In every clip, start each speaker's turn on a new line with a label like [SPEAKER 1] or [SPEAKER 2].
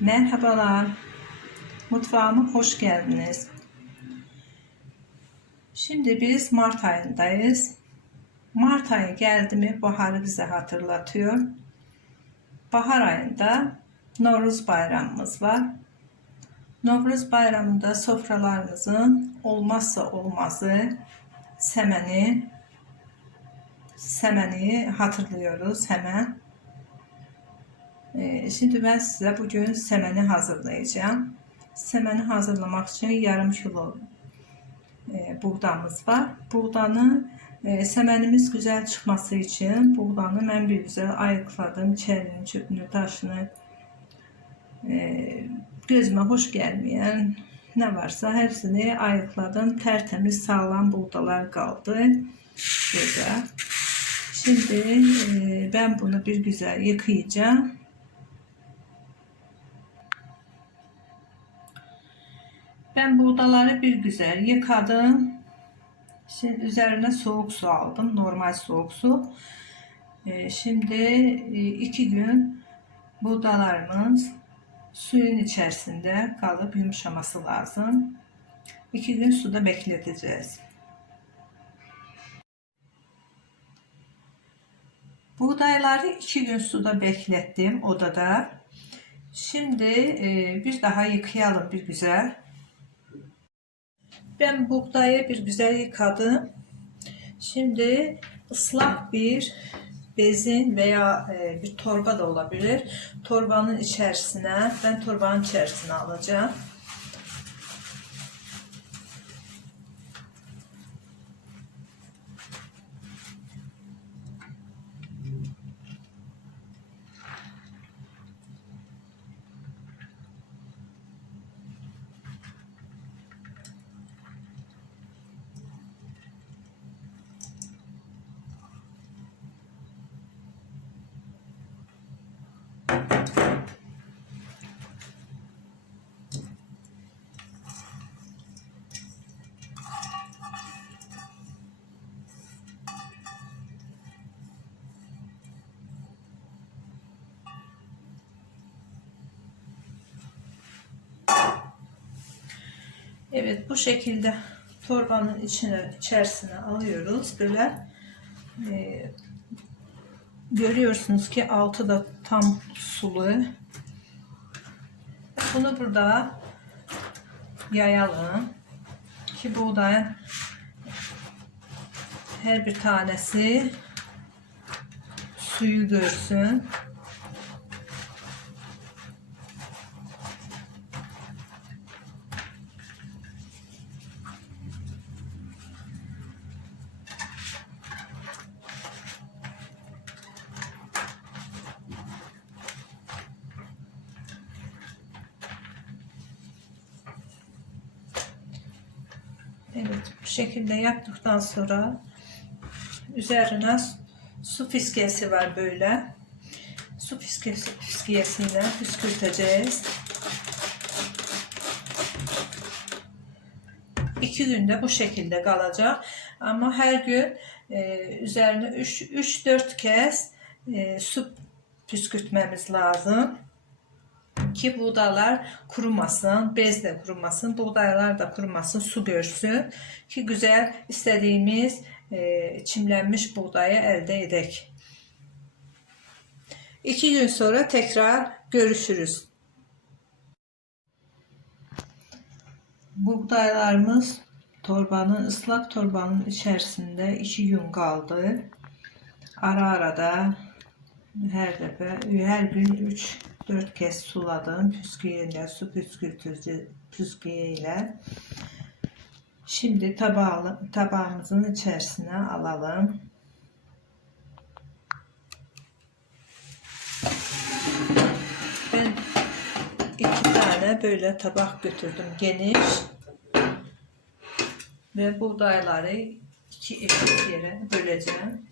[SPEAKER 1] Merhabalar. Mutfağıma hoş geldiniz. Şimdi biz Mart ayındayız. Mart ayı geldi mi baharı bize hatırlatıyor. Bahar ayında Novruz bayramımız var. Novruz bayramında sofralarımızın olmazsa olmazı semeni semeni hatırlıyoruz hemen. Ee, Şimdi ben size bugün semeni hazırlayacağım. Semeni hazırlamak için yarım kilo e, buğdamız var. Buğdanı e, semenimiz güzel çıkması için buğdanı ben bir güzel ayıkladım. Çelini, çöpünü, taşını e, gözüme hoş gelmeyen ne varsa hepsini ayıkladım. Tertemiz sağlam buğdalar kaldı. Burada. Şimdi e, ben bunu bir güzel yıkayacağım. Ben buğdaları bir güzel yıkadım. Şimdi üzerine soğuk su aldım. Normal soğuk su. Ee, şimdi e, iki gün buğdalarımız suyun içerisinde kalıp yumuşaması lazım. İki gün suda bekleteceğiz. Buğdayları iki gün suda beklettim odada. Şimdi e, bir daha yıkayalım bir güzel. Ben buğdayı bir güzel yıkadım. Şimdi ıslak bir bezin veya e, bir torba da olabilir. Torbanın içerisine, ben torbanın içerisine alacağım. Evet bu şekilde torbanın içine içerisine alıyoruz. Böyle e, görüyorsunuz ki altı da tam sulu. Bunu burada yayalım ki buğdayın her bir tanesi suyu görsün Evet bu şekilde yaptıktan sonra üzerine su fiskesi var böyle. Su fiskesi, fiskiyesiyle püskürteceğiz. İki günde bu şekilde kalacak. Ama her gün e, üzerine 3-4 kez e, su püskürtmemiz lazım ki buğdaylar kurumasın, bez de kurumasın, buğdaylar da kurumasın, su görsün ki güzel istediğimiz e, çimlenmiş buğdayı elde edek. İki gün sonra tekrar görüşürüz. Buğdaylarımız torbanın ıslak torbanın içerisinde iki gün kaldı. Ara ara da her defa her gün 3 4 kez suladım püsküyle su püskürtücü püsküyle. Şimdi tabağı, tabağımızın içerisine alalım. Ben iki tane böyle tabak götürdüm geniş ve buğdayları iki eşit yere böleceğim.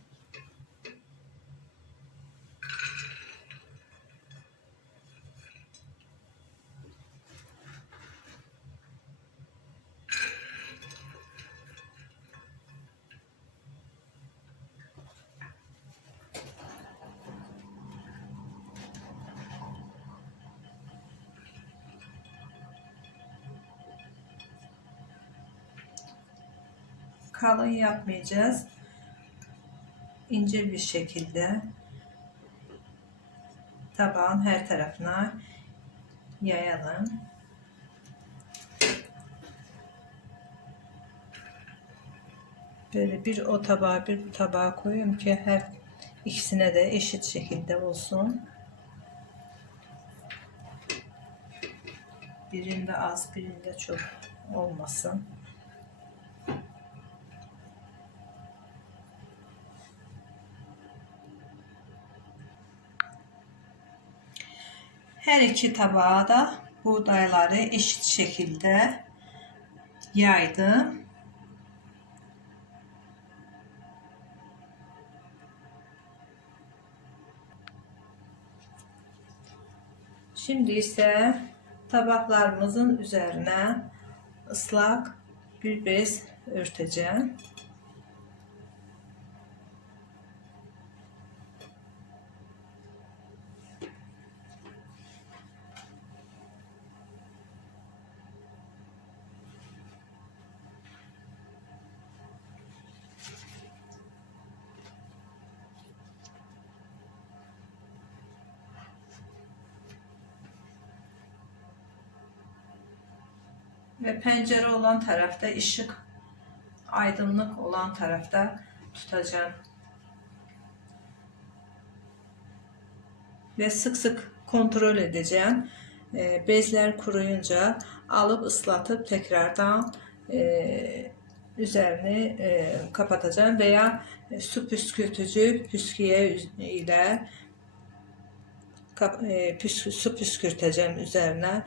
[SPEAKER 1] Kalın yapmayacağız. İnce bir şekilde tabağın her tarafına yayalım. Böyle bir o tabağa bir bu tabağa koyuyorum ki her ikisine de eşit şekilde olsun. Birinde az, birinde çok olmasın. Her iki tabağa da buğdayları eşit şekilde yaydım. Şimdi ise tabaklarımızın üzerine ıslak bir bez örteceğim. Ve pencere olan tarafta ışık aydınlık olan tarafta tutacağım. Ve sık sık kontrol edeceğim. Ee, bezler kuruyunca alıp ıslatıp tekrardan e, üzerini e, kapatacağım veya su püskürtücü püsküye ile e, su püskürteceğim üzerine.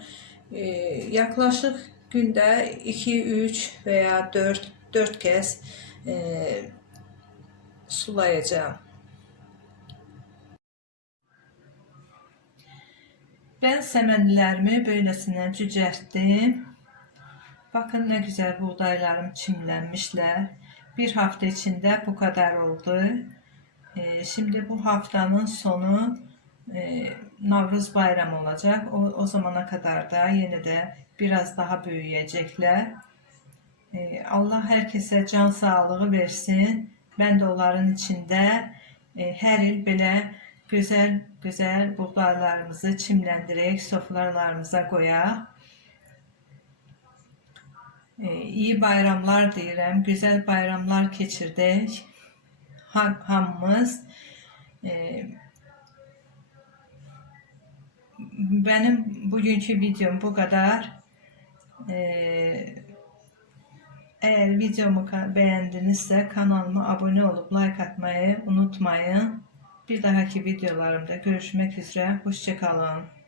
[SPEAKER 1] Yaklaşık günde 2, 3 veya 4, 4 kez e, sulayacağım. Ben semenlerimi böylesine cücerttim. Bakın ne güzel buğdaylarım çimlenmişler. Bir hafta içinde bu kadar oldu. E, şimdi bu haftanın sonu e, Navruz bayramı olacak. O, o zamana kadar da yine de biraz daha büyüyecekler. E, Allah herkese can sağlığı versin. Ben de onların içinde e, her il belə güzel güzel buğdaylarımızı çimlendirerek sofralarımıza koyaq. E, iyi bayramlar deyirəm, güzel bayramlar keçirdik. Ham, hamımız. E, benim bugünkü videom bu kadar. Ee, eğer videomu beğendinizse kanalıma abone olup like atmayı unutmayın. Bir dahaki videolarımda görüşmek üzere. Hoşçakalın.